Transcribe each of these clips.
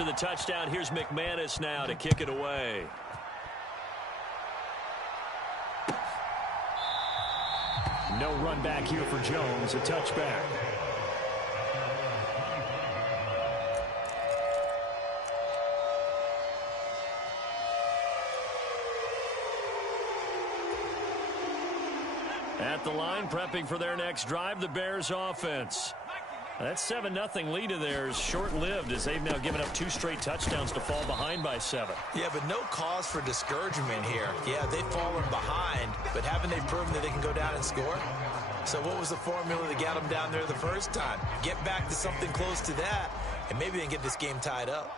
After the touchdown, here's McManus now to kick it away. No run back here for Jones, a touchback. At the line, prepping for their next drive, the Bears offense. That 7-0 lead of theirs short-lived as they've now given up 2 straight touchdowns to fall behind by 7. Yeah, but no cause for discouragement here. Yeah, they've fallen behind, but haven't they proven that they can go down and score? So what was the formula that got them down there the first time? Get back to something close to that, and maybe they can get this game tied up.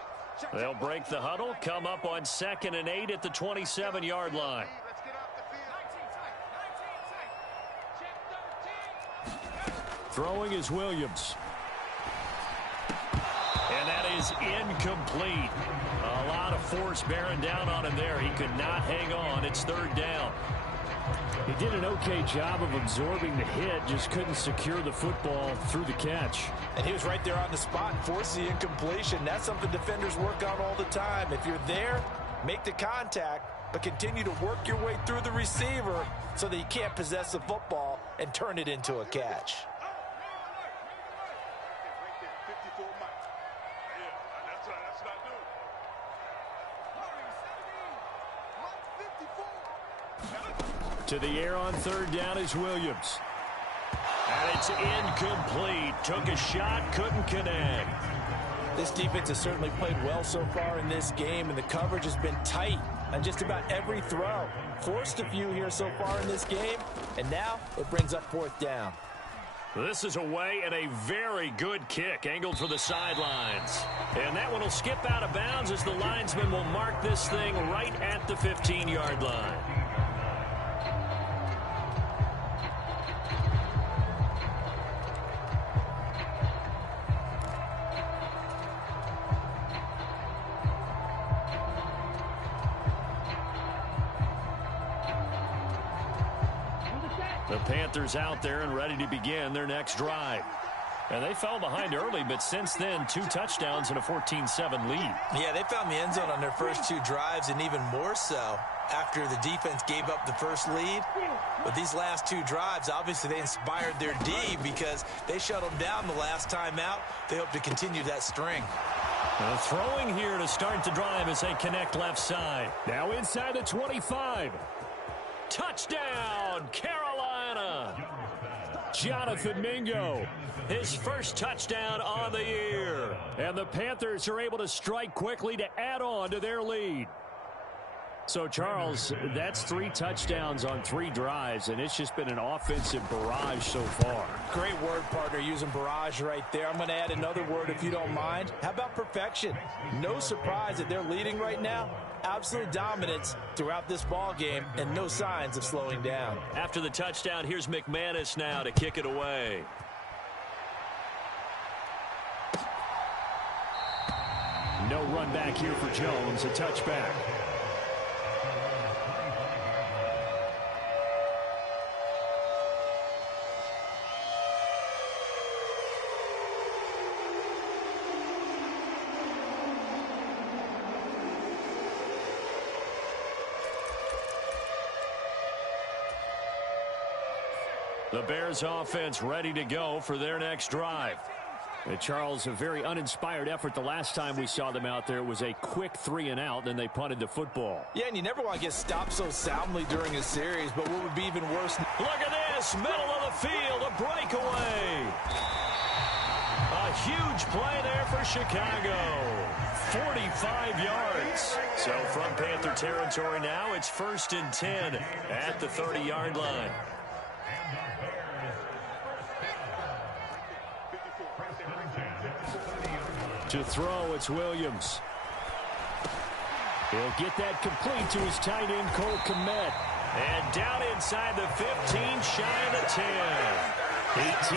They'll break the huddle, come up on 2nd and 8 at the 27-yard line. Throwing is Williams. And that is incomplete. A lot of force bearing down on him there. He could not hang on. It's 3rd down. He did an okay job of absorbing the hit, just couldn't secure the football through the catch. And he was right there on the spot, forcing the incompletion. That's something defenders work on all the time. If you're there, make the contact, but continue to work your way through the receiver so that you can't possess the football and turn it into a catch. To the air on 3rd down is Williams. And it's incomplete. Took a shot, couldn't connect. This defense has certainly played well so far in this game, and the coverage has been tight on just about every throw. Forced a few here so far in this game, and now it brings up 4th down. This is away and a very good kick angled for the sidelines. And that one will skip out of bounds as the linesman will mark this thing right at the 15-yard line. The Panthers out there and ready to begin their next drive. And they fell behind early, but since then, 2 touchdowns and a 14-7 lead. Yeah, they found the end zone on their first 2 drives, and even more so after the defense gave up the first lead. But these last 2 drives, obviously they inspired their D because they shut them down the last time out. They hope to continue that string. Throwing here to start the drive as they connect left side. Now inside the 25. Touchdown, Carolina! Jonathan Mingo. His first touchdown on the year. And the Panthers are able to strike quickly to add on to their lead. So, Charles, that's 3 touchdowns on 3 drives, and it's just been an offensive barrage so far. Great word, partner, using barrage right there. I'm going to add another word if you don't mind. How about perfection? No surprise that they're leading right now. Absolute dominance throughout this ball game and no signs of slowing down. After the touchdown, here's McManus now to kick it away. No run back here for Jones, a touchback. The Bears offense ready to go for their next drive. Charles, a very uninspired effort the last time we saw them out there. It was a quick 3-and-out, then they punted the football. Yeah, and you never want to get stopped so soundly during a series, but what would be even worse... Look at this, middle of the field, a breakaway. A huge play there for Chicago. 45 yards. So from Panther territory now, it's 1st and 10 at the 30-yard line. To throw, it's Williams. He'll get that complete to his tight end, Cole Kmet. And down inside the 15, shy of the 10.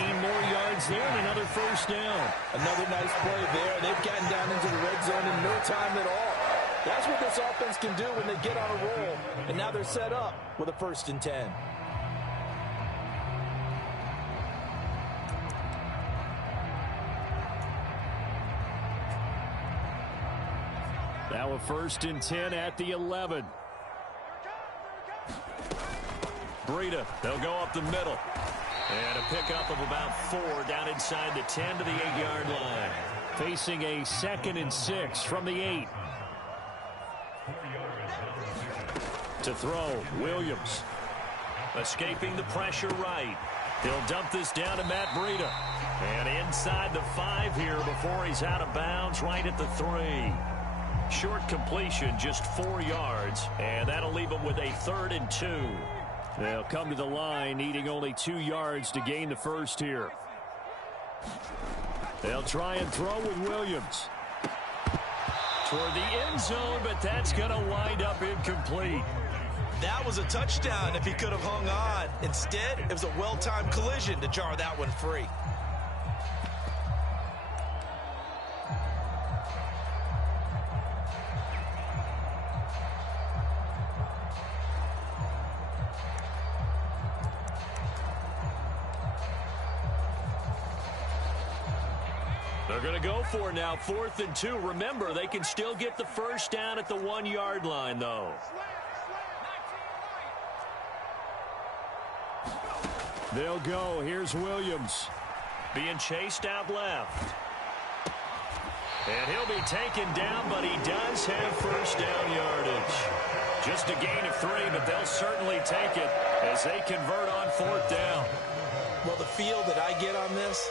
18 more yards there and another first down. Another nice play there. They've gotten down into the red zone in no time at all. That's what this offense can do when they get on a roll. And now they're set up with a 1st and 10. Now a 1st and 10 at the 11. Breida, they'll go up the middle. And a pickup of about 4 down inside the 10 to the 8-yard line. Facing a 2nd and 6 from the 8. To throw, Williams. Escaping the pressure right. He'll dump this down to Matt Breida. And inside the 5 here before he's out of bounds right at the 3. Short completion, just 4 yards. And that'll leave him with a 3rd and 2. They'll come to the line, needing only 2 yards to gain the 1st here. They'll try and throw with Williams. Toward the end zone, but that's going to wind up incomplete. That was a touchdown if he could have hung on. Instead, it was a well-timed collision to jar that one free. They're going to go for now 4th and 2. Remember, they can still get the 1st down at the 1-yard line, though. They'll go. Here's Williams. Being chased out left. And he'll be taken down, but he does have 1st down yardage. Just a gain of 3, but they'll certainly take it as they convert on 4th down. Well, the feel that I get on this,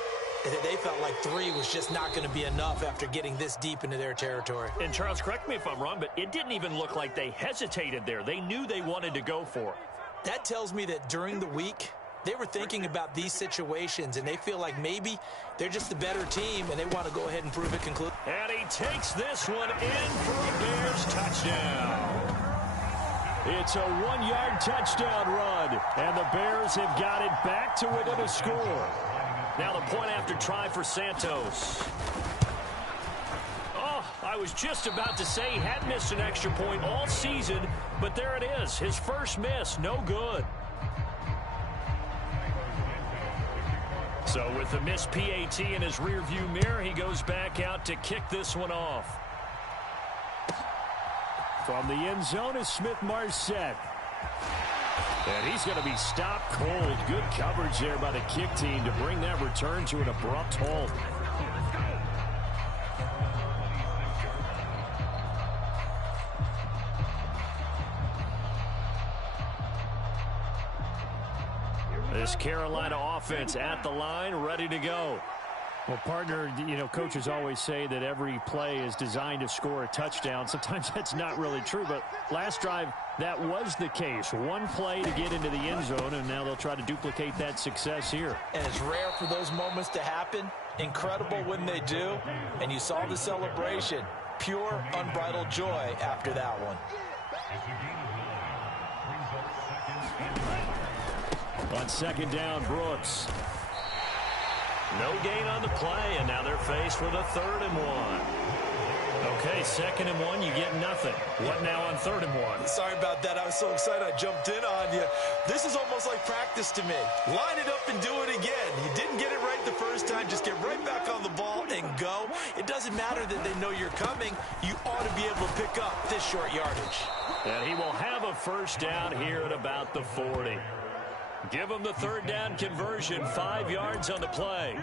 they felt like 3 was just not going to be enough after getting this deep into their territory. And Charles, correct me if I'm wrong, but it didn't even look like they hesitated there. They knew they wanted to go for it. That tells me that during the week, they were thinking about these situations, and they feel like maybe they're just the better team, and they want to go ahead and prove it conclusive. And he takes this one in for a Bears touchdown. It's a 1-yard touchdown run, and the Bears have got it back to within a score. Now the point after try for Santos. Oh, I was just about to say he hadn't missed an extra point all season, but there it is. His first miss, no good. So with the missed PAT in his rearview mirror, he goes back out to kick this one off. From the end zone is Smith-Marset. And he's going to be stopped cold. Good coverage there by the kick team to bring that return to an abrupt halt. This Carolina offense at the line, ready to go. Well, partner, you know, coaches always say that every play is designed to score a touchdown. Sometimes that's not really true, but last drive, that was the case. One play to get into the end zone, and now they'll try to duplicate that success here. And it's rare for those moments to happen. Incredible when they do. And you saw the celebration. Pure, unbridled joy after that one. On 2nd down, Brooks. No gain on the play, and now they're faced with a 3rd and 1. Okay, 2nd and 1, you get nothing. What now on 3rd and 1? Sorry about that. I was so excited I jumped in on you. This is almost like practice to me. Line it up and do it again. You didn't get it right the first time. Just get right back on the ball and go. It doesn't matter that they know you're coming. You ought to be able to pick up this short yardage. And he will have a 1st down here at about the 40. Give them the 3rd down conversion, 5 yards on the play.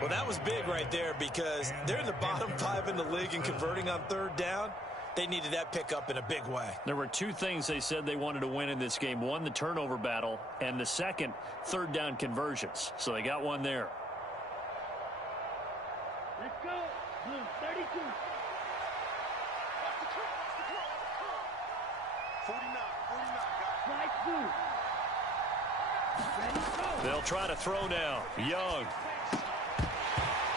Well, that was big right there because they're in the bottom 5 in the league and converting on 3rd down. They needed that pickup in a big way. There were 2 things they said they wanted to win in this game. One, the turnover battle, and the second, 3rd down conversions. So they got one there. Let's go. Blue, 32. 49. They'll try to throw now. Young.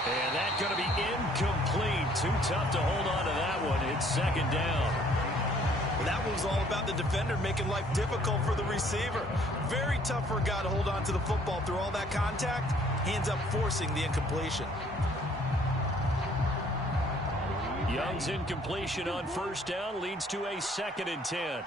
And that's going to be incomplete. Too tough to hold on to that one. It's 2nd down. Well, that was all about the defender making life difficult for the receiver. Very tough for a guy to hold on to the football through all that contact. He ends up forcing the incompletion. Young's incompletion on 1st down leads to a 2nd and 10.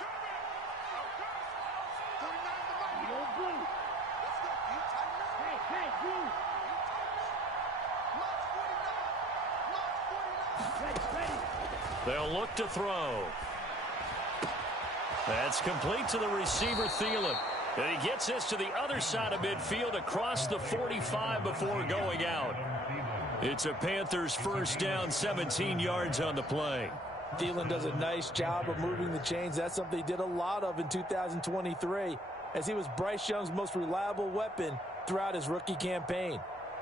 They'll look to throw. That's complete to the receiver, Thielen. And he gets this to the other side of midfield across the 45 before going out. It's a Panthers first down, 17 yards on the play. Thielen does a nice job of moving the chains. That's something he did a lot of in 2023, as he was Bryce Young's most reliable weapon throughout his rookie campaign.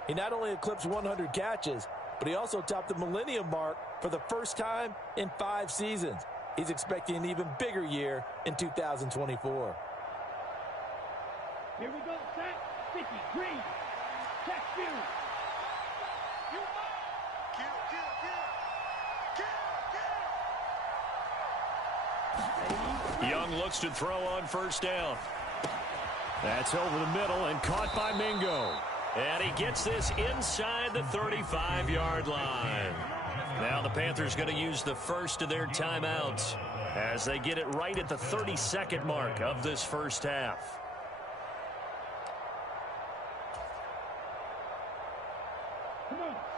He not only eclipsed 100 catches, but he also topped the millennium mark for the first time in 5 seasons. He's expecting an even bigger year in 2024. Here we go, set, 50, green, check, you. Young looks to throw on first down. That's over the middle and caught by Mingo. And he gets this inside the 35-yard line. Now the Panthers going to use the first of their timeouts as they get it right at the 32nd mark of this first half.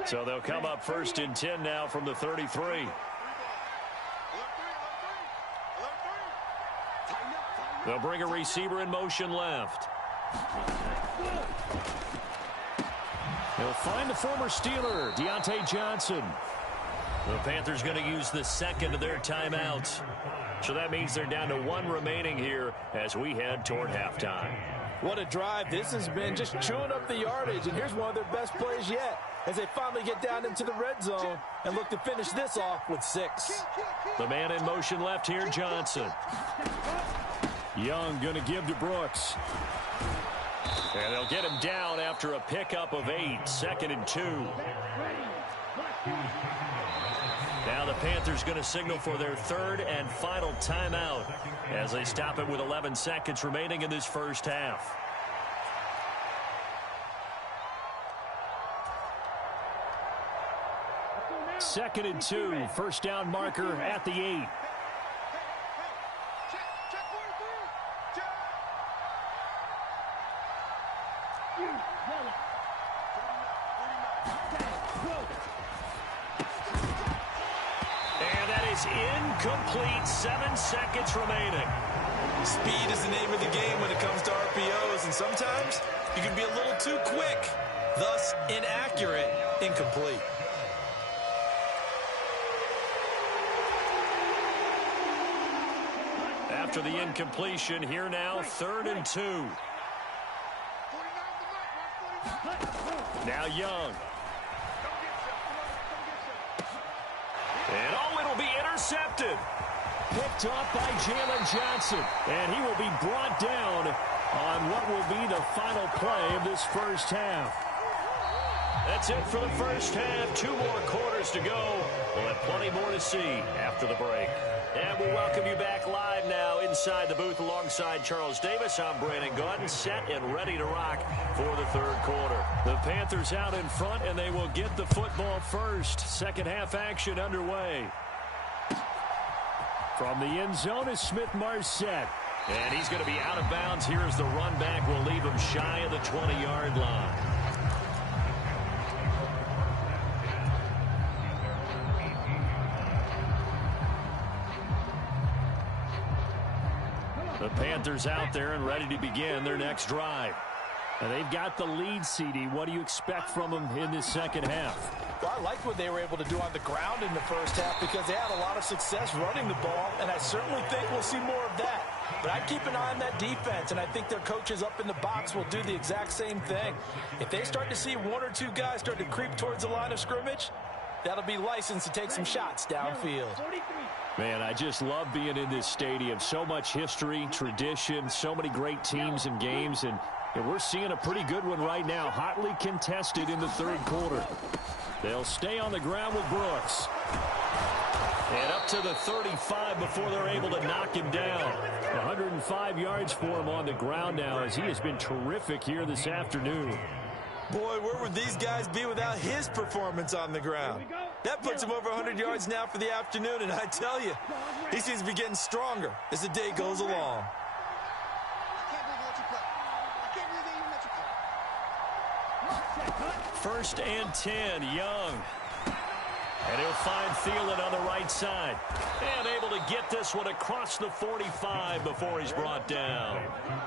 So they'll come up first and 10 now from the 33. They'll bring a receiver in motion left. He'll find the former Steeler, Deontay Johnson. The Panthers going to use the second of their timeouts. So that means they're down to 1 remaining here as we head toward halftime. What a drive this has been, just chewing up the yardage. And here's one of their best plays yet, as they finally get down into the red zone and look to finish this off with 6. The man in motion left here, Johnson. Young going to give to Brooks. And they'll get him down after a pickup of 8, 2nd and 2. Now the Panthers going to signal for their third and final timeout as they stop it with 11 seconds remaining in this first half. Second and 2, first down marker at the 8. Incomplete, 7 seconds remaining. Speed is the name of the game when it comes to RPOs, and sometimes you can be a little too quick, thus inaccurate, incomplete. After the incompletion, here now, 3rd and 2. Now Young. And oh, it'll be intercepted. Picked off by Jalen Johnson. And he will be brought down on what will be the final play of this first half. That's it for the first half. 2 more quarters to go. We'll have plenty more to see after the break. And we'll welcome you back live now inside the booth alongside Charles Davis. I'm Brandon Gaudin, set and ready to rock for the third quarter. The Panthers out in front, and they will get the football first. Second half action underway. From the end zone is Smith-Marset. And he's going to be out of bounds here as the run back will leave him shy of the 20-yard line. The Panthers out there and ready to begin their next drive. And they've got the lead, CD. What do you expect from them in this second half? Well, I like what they were able to do on the ground in the first half because they had a lot of success running the ball, and I certainly think we'll see more of that. But I'd keep an eye on that defense, and I think their coaches up in the box will do the exact same thing. If they start to see 1 or 2 guys start to creep towards the line of scrimmage, that'll be licensed to take some shots downfield. Man, I just love being in this stadium. So much history, tradition, so many great teams and games, and we're seeing a pretty good one right now, hotly contested in the third quarter. They'll stay on the ground with Brooks. And up to the 35 before they're able to knock him down. 105 yards for him on the ground now as he has been terrific here this afternoon. Boy, where would these guys be without his performance on the ground? That puts him over 100 yards now for the afternoon, and I tell you, he seems to be getting stronger as the day goes along. First and 10, Young. And he'll find Thielen on the right side. And able to get this one across the 45 before he's brought down.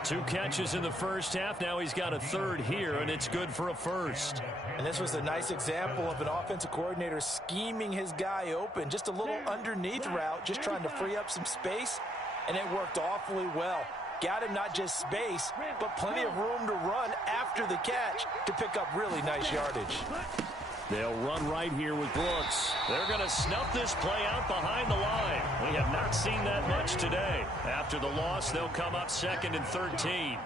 2 catches in the first half. Now he's got a third here, and it's good for a first. And this was a nice example of an offensive coordinator scheming his guy open. Just a little underneath route, just trying to free up some space, and it worked awfully well. Got him not just space, but plenty of room to run after the catch to pick up really nice yardage. They'll run right here with Brooks. They're going to snuff this play out behind the line. We have not seen that much today. After the loss, they'll come up 2nd and 13.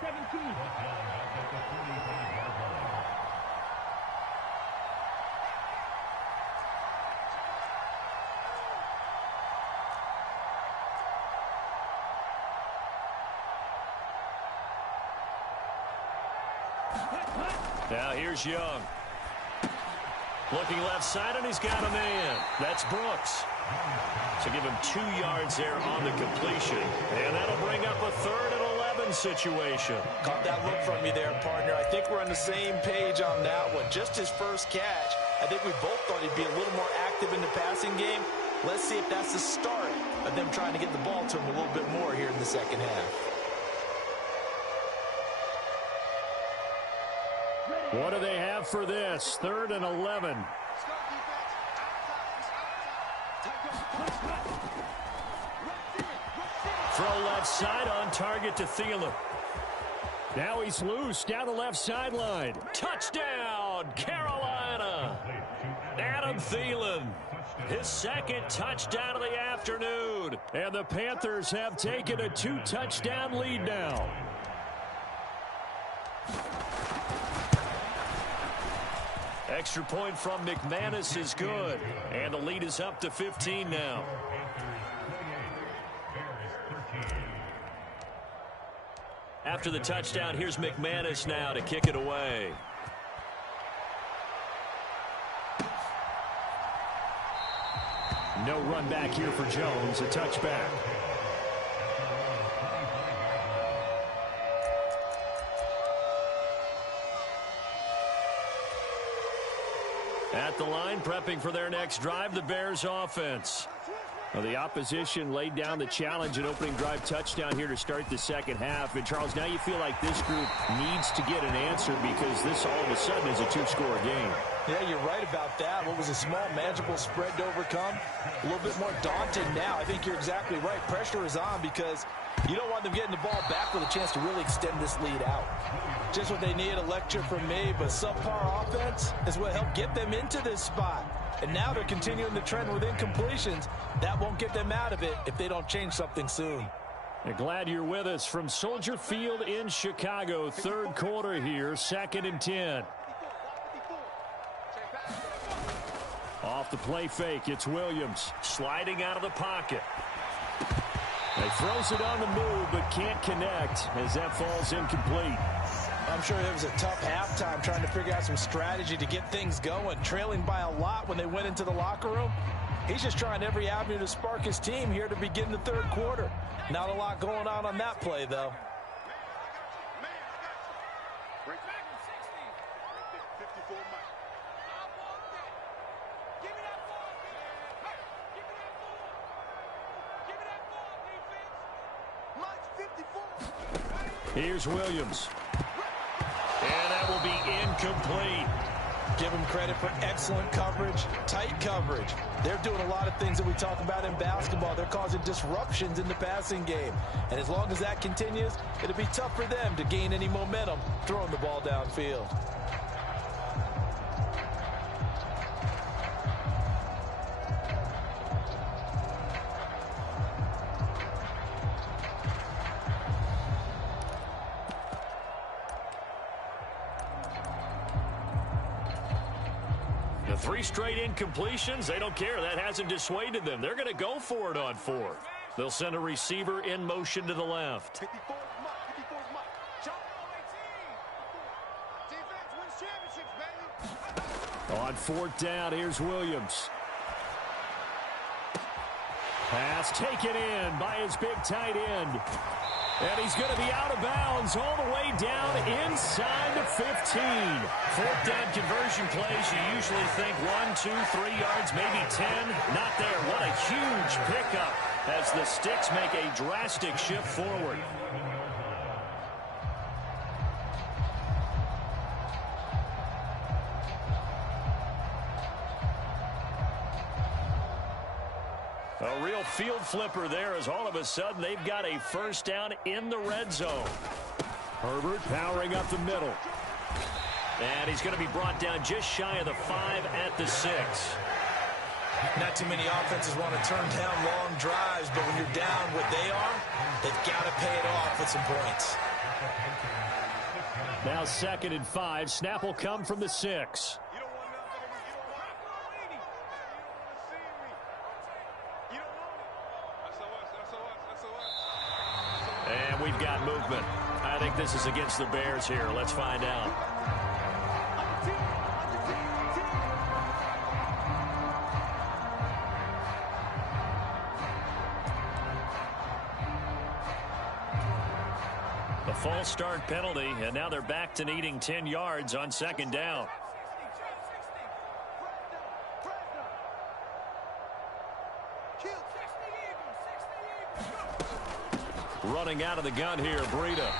Now here's Young. Looking left side, and he's got a man. That's Brooks. So give him 2 yards there on the completion. And that'll bring up a 3rd and 11 situation. Caught that look from you there, partner. I think we're on the same page on that one. Just his first catch. I think we both thought he'd be a little more active in the passing game. Let's see if that's the start of them trying to get the ball to him a little bit more here in the second half. What do they have for this? 3rd and 11. Throw left side on target to Thielen. Now he's loose down the left sideline. Touchdown, Carolina. Adam Thielen, his 2nd touchdown of the afternoon. And the Panthers have taken a 2-touchdown lead now. Extra point from McManus is good. And the lead is up to 15 now. After the touchdown, here's McManus now to kick it away. No run back here for Jones. A touchback. At the line, prepping for their next drive, the Bears offense. Well, the opposition laid down the challenge and opening drive touchdown here to start the second half. And, Charles, now you feel like this group needs to get an answer because this all of a sudden is a 2-score game. Yeah, you're right about that. What was a small, manageable spread to overcome? A little bit more daunting now. I think you're exactly right. Pressure is on because you don't want them getting the ball back with a chance to really extend this lead out. Just what they need, a lecture from me, but subpar offense is what helped get them into this spot. And now they're continuing the trend with incompletions. That won't get them out of it if they don't change something soon. And glad you're with us from Soldier Field in Chicago. 3rd quarter here, 2nd and 10. Off the play fake, it's Williams. Sliding out of the pocket. He throws it on the move, but can't connect as that falls incomplete. I'm sure it was a tough halftime trying to figure out some strategy to get things going. Trailing by a lot when they went into the locker room. He's just trying every avenue to spark his team here to begin the 3rd quarter. Not a lot going on that play, though. Here's Williams. And that will be incomplete. Give them credit for excellent coverage, tight coverage. They're doing a lot of things that we talk about in basketball. They're causing disruptions in the passing game. And as long as that continues, it'll be tough for them to gain any momentum throwing the ball downfield. The 3 straight incompletions, they don't care. That hasn't dissuaded them. They're going to go for it on 4th. They'll send a receiver in motion to the left. On 4th down, here's Williams. Pass taken in by his big tight end. And he's going to be out of bounds all the way down inside the 15. Fourth down conversion plays, you usually think 1, 2, 3 yards, maybe 10. Not there. What a huge pickup as the Sticks make a drastic shift forward. A real field flipper there as all of a sudden they've got a first down in the red zone. Herbert powering up the middle. And he's going to be brought down just shy of the 5 at the 6. Not too many offenses want to turn down long drives, but when you're down what they are, they've got to pay it off with some points. Now 2nd and 5. Snap will come from the 6. And we've got movement. I think this is against the Bears here. Let's find out. A false start penalty, and now they're back to needing 10 yards on 2nd down. Running out of the gun here, Breida.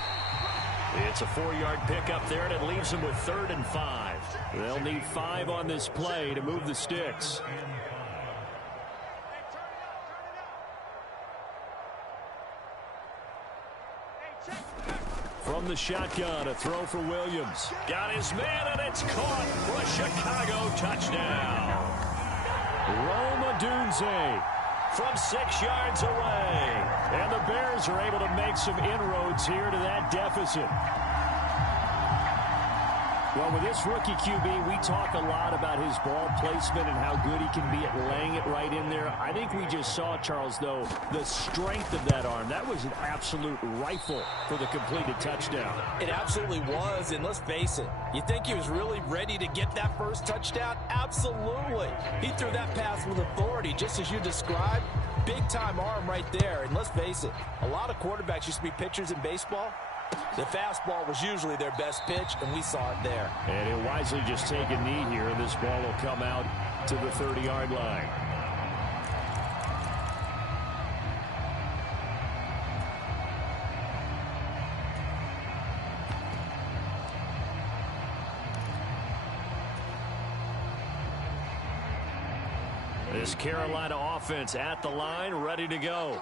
It's a 4-yard pickup there, and it leaves them with 3rd and 5. They'll need 5 on this play to move the Sticks. From the shotgun, a throw for Williams. Got his man, and it's caught for a Chicago touchdown. Rome Odunze from 6 yards away. And the Bears are able to make some inroads here to that deficit. Well, with this rookie QB, we talk a lot about his ball placement and how good he can be at laying it right in there. I think we just saw, Charles, though, the strength of that arm. That was an absolute rifle for the completed touchdown. It absolutely was, and let's face it, you think he was really ready to get that first touchdown? Absolutely. He threw that pass with authority, just as you described. Big-time arm right there, and let's face it, a lot of quarterbacks used to be pitchers in baseball. The fastball was usually their best pitch, and we saw it there. And he'll wisely just take a knee here, and this ball will come out to the 30-yard line. This Carolina offense at the line, ready to go.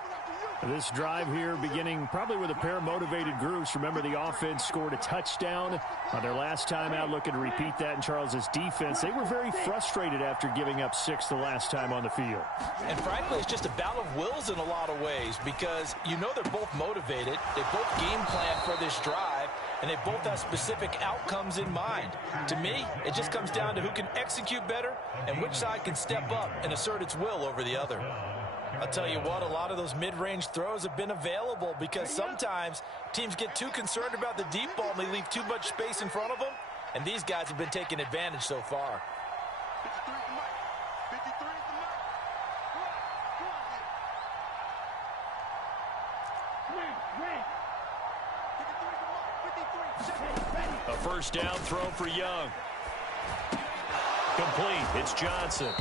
This drive here beginning probably with a pair of motivated groups. Remember, the offense scored a touchdown on their last time out, looking to repeat that in Charles's defense. They were very frustrated after giving up 6 the last time on the field. And frankly, it's just a battle of wills in a lot of ways because you know they're both motivated. They both game plan for this drive, and they both have specific outcomes in mind. To me, it just comes down to who can execute better and which side can step up and assert its will over the other. I'll tell you what, a lot of those mid-range throws have been available because sometimes teams get too concerned about the deep ball and they leave too much space in front of them, and these guys have been taking advantage so far. A first down throw for Young. Complete. It's Johnson.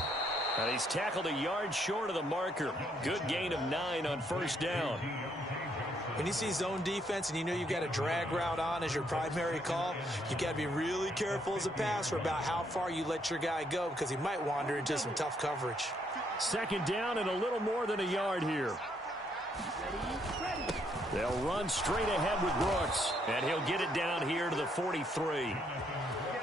And he's tackled a yard short of the marker. Good gain of 9 on first down. When you see zone defense and you know you've got a drag route on as your primary call, you've got to be really careful as a passer about how far you let your guy go because he might wander into some tough coverage. Second down and a little more than a yard here. They'll run straight ahead with Brooks, and he'll get it down here to the 43.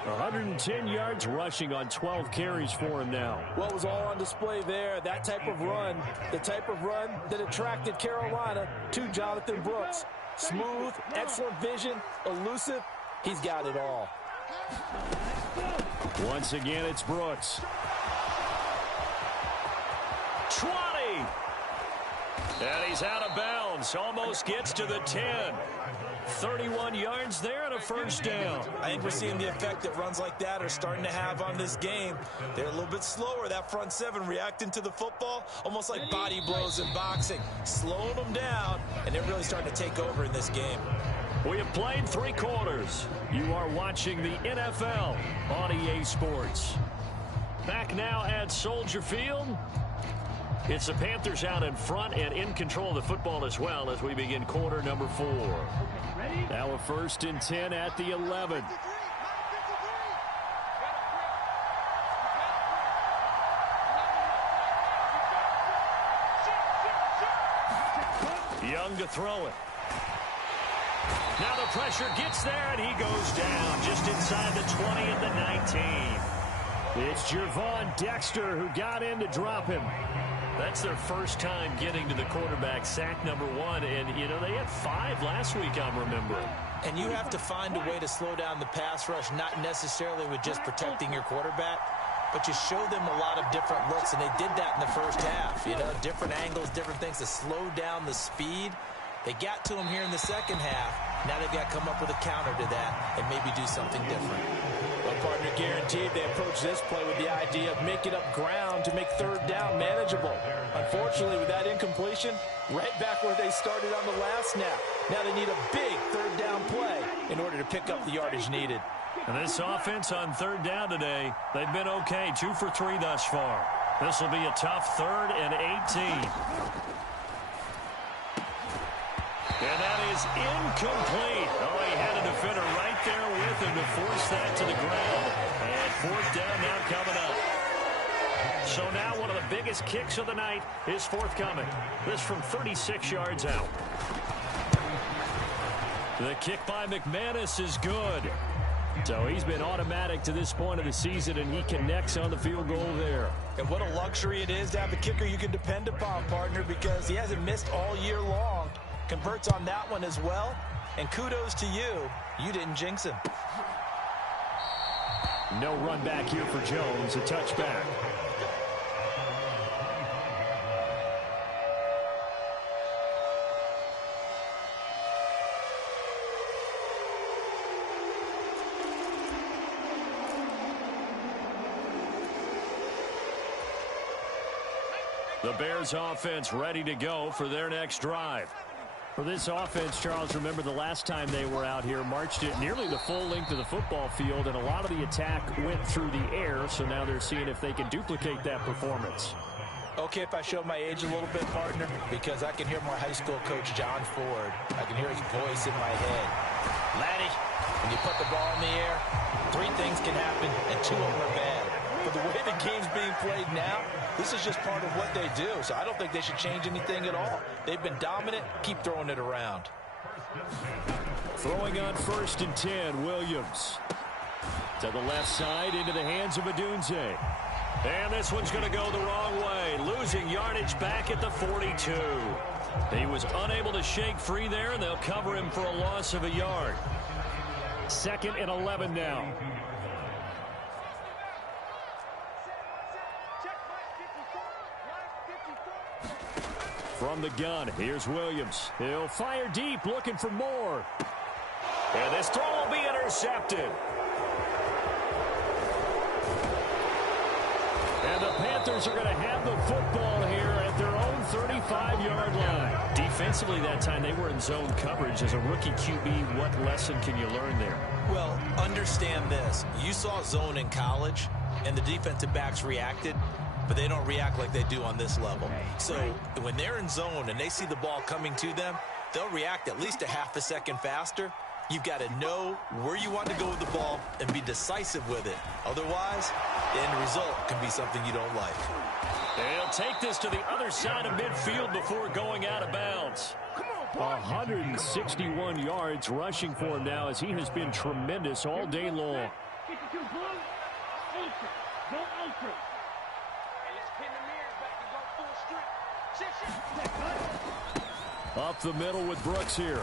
110 yards rushing on 12 carries for him now. What was all on display there, that type of run, the type of run that attracted Carolina to Jonathan Brooks. Smooth, excellent vision, elusive. He's got it all. Once again, it's Brooks. 20. And he's out of bounds. Almost gets to the 10. 31 yards there and a first down. I think we're seeing the effect that runs like that are starting to have on this game. They're a little bit slower, that front seven, reacting to the football, almost like body blows in boxing, slowing them down, and they're really starting to take over in this game. We have played 3 quarters. You are watching the NFL on EA Sports. Back now at Soldier Field. It's the Panthers out in front and in control of the football as well as we begin quarter number 4. Now a 1st and 10 at the 11. Young to throw it. Now the pressure gets there, and he goes down just inside the 20 at the 19. It's Gervon Dexter who got in to drop him. That's their first time getting to the quarterback, sack number 1. And, you know, they had 5 last week, I'm remembering. And you have to find a way to slow down the pass rush, not necessarily with just protecting your quarterback, but you show them a lot of different looks, and they did that in the first half. You know, different angles, different things to slow down the speed. They got to him here in the second half. Now they've got to come up with a counter to that and maybe do something different. My partner guaranteed they approach this play with the idea of making up ground to make 3rd down manageable. Unfortunately, with that incompletion, right back where they started on the last snap. Now they need a big 3rd down play in order to pick up the yardage needed. And this offense on 3rd down today, they've been okay, 2 for 3 thus far. This will be a tough 3rd and 18. And that is incomplete. Oh, he had a defender right there with him to force that to the ground. And 4th down now coming up. So now one of the biggest kicks of the night is forthcoming. This from 36 yards out. The kick by McManus is good. So he's been automatic to this point of the season, and he connects on the field goal there. And what a luxury it is to have a kicker you can depend upon, partner, because he hasn't missed all year long. Converts on that one as well. And kudos to you. You didn't jinx him. No run back here for Jones. A touchback. The Bears offense ready to go for their next drive. For this offense, Charles, remember the last time they were out here, marched it nearly the full length of the football field, and a lot of the attack went through the air, so now they're seeing if they can duplicate that performance. Okay, if I show my age a little bit, partner, because I can hear my high school coach, John Ford. I can hear his voice in my head. Laddie, when you put the ball in the air, 3 things can happen, and 2 of them are bad. But the way the game's being played now, this is just part of what they do. So I don't think they should change anything at all. They've been dominant. Keep throwing it around. Throwing on 1st and 10, Williams. To the left side, into the hands of Adunze. And this one's going to go the wrong way. Losing yardage back at the 42. He was unable to shake free there, and they'll cover him for a loss of a yard. 2nd and 11 now. From the gun, here's Williams. He'll fire deep, looking for more. And this throw will be intercepted. And the Panthers are going to have the football here at their own 35-yard line. Defensively that time, they were in zone coverage. As a rookie QB, what lesson can you learn there? Well, understand this. You saw zone in college, and the defensive backs reacted, but they don't react like they do on this level. So when they're in zone and they see the ball coming to them, they'll react at least a half a second faster. You've got to know where you want to go with the ball and be decisive with it. Otherwise, the end result can be something you don't like. They'll take this to the other side of midfield before going out of bounds. 161 yards rushing for him now, as he has been tremendous all day long. 52 blue, ultra, go ultra. Up the middle with Brooks here.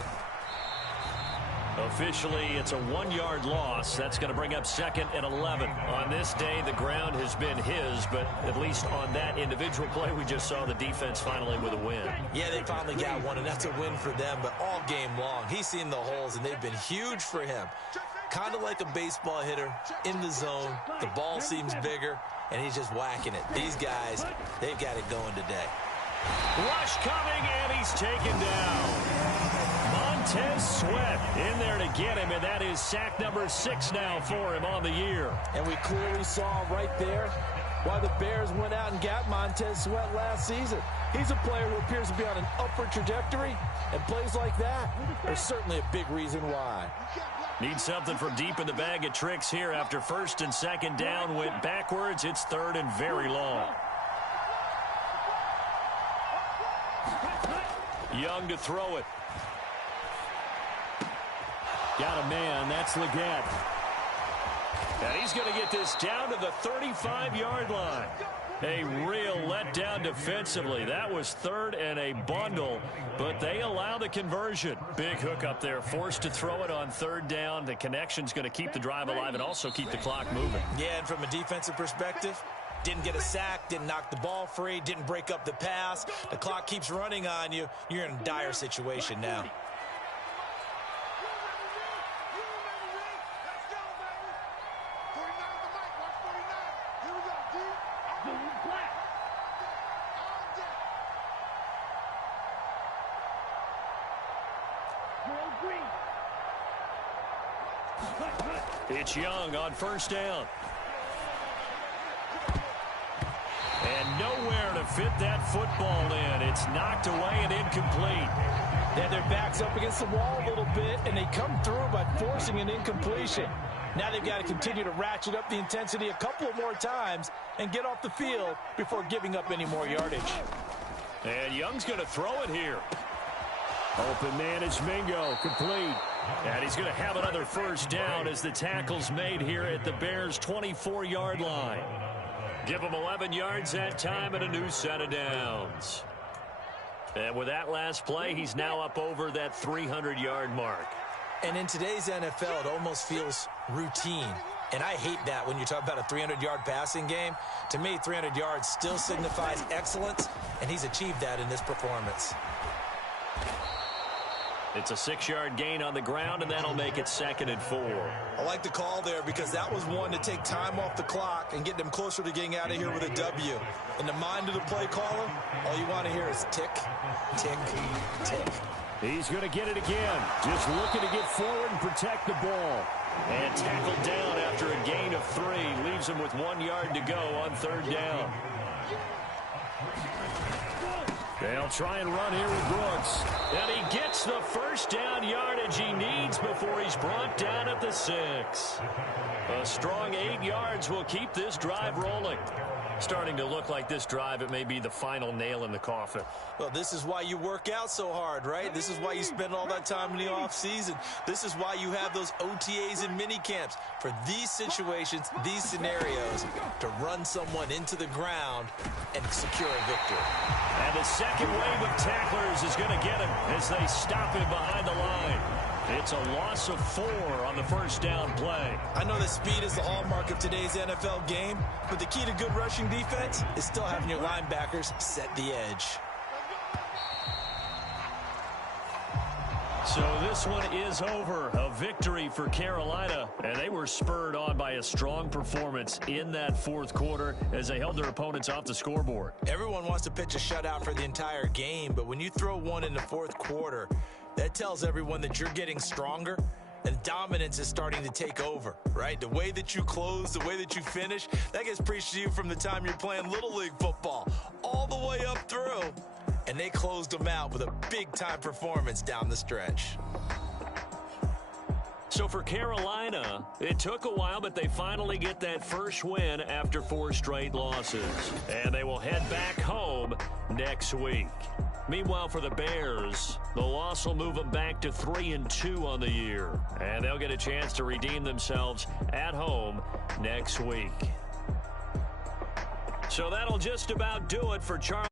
Officially, it's a 1-yard loss. That's going to bring up 2nd and 11. On this day, the ground has been his, but at least on that individual play, we just saw the defense finally with a win. Yeah, they finally got one, and that's a win for them, but all game long, he's seen the holes, and they've been huge for him. Kind of like a baseball hitter in the zone. The ball seems bigger, and he's just whacking it. These guys, they've got it going today. Rush coming, and he's taken down. Montez Sweat in there to get him, and that is sack number 6 now for him on the year. And we clearly saw right there why the Bears went out and got Montez Sweat last season. He's a player who appears to be on an upward trajectory, and plays like that are certainly a big reason why. Need something from deep in the bag of tricks here after 1st and 2nd down went backwards. It's 3rd and very long. Young to throw it. Got a man. That's Leggett. And he's going to get this down to the 35-yard line. A real letdown defensively. That was 3rd and a bundle, but they allow the conversion. Big hook up there, forced to throw it on 3rd down. The connection's going to keep the drive alive and also keep the clock moving. Yeah, and from a defensive perspective, didn't get a sack, didn't knock the ball free, didn't break up the pass. The clock keeps running on you. You're in a dire situation now. It's Young on 1st down. And nowhere to fit that football in. It's knocked away and incomplete. They had their backs up against the wall a little bit, and they come through by forcing an incompletion. Now they've got to continue to ratchet up the intensity a couple of more times and get off the field before giving up any more yardage. And Young's going to throw it here. Open man is Mingo, complete. And he's going to have another 1st down as the tackle's made here at the Bears' 24-yard line. Give him 11 yards that time and a new set of downs. And with that last play, he's now up over that 300-yard mark. And in today's NFL, it almost feels routine. And I hate that when you talk about a 300-yard passing game. To me, 300 yards still signifies excellence, and he's achieved that in this performance. It's a 6-yard gain on the ground, and that'll make it 2nd and 4. I like the call there because that was one to take time off the clock and get them closer to getting out of here with a W. In the mind of the play caller, all you want to hear is tick, tick, tick. He's going to get it again. Just looking to get forward and protect the ball. And tackled down after a gain of 3. Leaves him with 1 yard to go on 3rd down. They'll try and run here with Brooks. And he gets the 1st down yardage he needs before he's brought down at the 6. A strong 8 yards will keep this drive rolling. Starting to look like this drive, it may be the final nail in the coffin. Well, this is why you work out so hard, right? This is why you spend all that time in the offseason. This is why you have those OTAs and mini camps for these situations, these scenarios, to run someone into the ground and secure a victory. And the second wave of tacklers is going to get him as they stop him behind the line. It's a loss of 4 on the 1st down play. I know that speed is the hallmark of today's NFL game, but the key to good rushing defense is still having your linebackers set the edge. So this one is over. A victory for Carolina, and they were spurred on by a strong performance in that 4th quarter as they held their opponents off the scoreboard. Everyone wants to pitch a shutout for the entire game, but when you throw one in the 4th quarter, that tells everyone that you're getting stronger and dominance is starting to take over, right? The way that you close, the way that you finish, that gets preached to you from the time you're playing Little League football all the way up through. And they closed them out with a big-time performance down the stretch. So for Carolina, it took a while, but they finally get that first win after 4 straight losses. And they will head back home next week. Meanwhile, for the Bears, the loss will move them back to 3-2 on the year. And they'll get a chance to redeem themselves at home next week. So that'll just about do it for Charles.